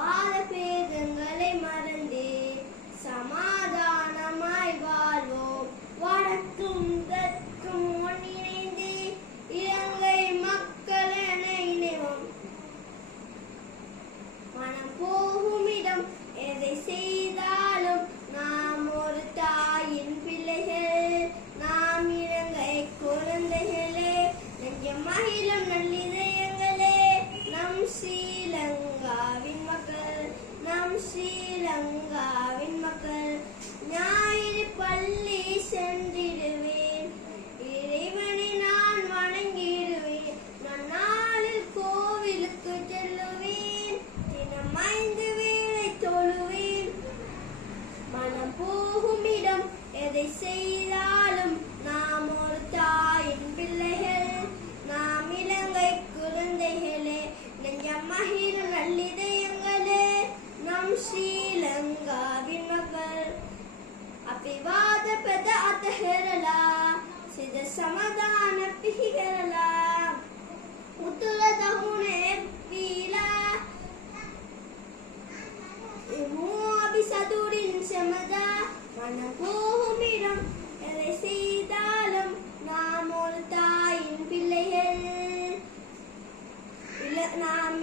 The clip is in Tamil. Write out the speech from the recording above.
வாத பேதங்களை மறந்து சமாதானமாய் வாழ்வோம். வடக்கும் தெற்கும் ஒன்றிணைந்து இலங்கை மக்கள் என இணைவோம். மனம் போகும் இடம் எதை செய்தாலும் நாம் ஒரு தாயின் பிள்ளைகள். நாம் இலங்கை குழந்தைகளே, நெஞ்சம் மகிழும் நல்லிதயங்களே. நம் ஸ்ரீலங்காவின் மக்கள், நம் ஸ்ரீலங்காவின் மக்கள். ஞாயிறு பள்ளி சென்றிடுவேன், இறைவனை நான் வணங்கிடுவேன். நான் நாளில் கோவிலுக்கு செல்லுவேன், தினம் 5 வேளை தொழுவேன். மனம் போகும் இடம் எதை செய்தாலும் நாம் ஒரு தாயின் பிள்ளைகள். நாம் இலங்கை குழந்தைகளே, நெஞ்சம் மகிழும் நல்லிதயங்களே. நம் ஸ்ரீலங்காவின் மக்கள். අවිවාද පෙද අතහැරලා සිත සමාදාන පිහිකරලා උතුර දකුණේ වීලා එමු අපි සතුටින් සමදා. මන போகும் இடம் எதை செய்தாலும் நாம் ஒரு தாயின் பிள்ளைகள். நாம்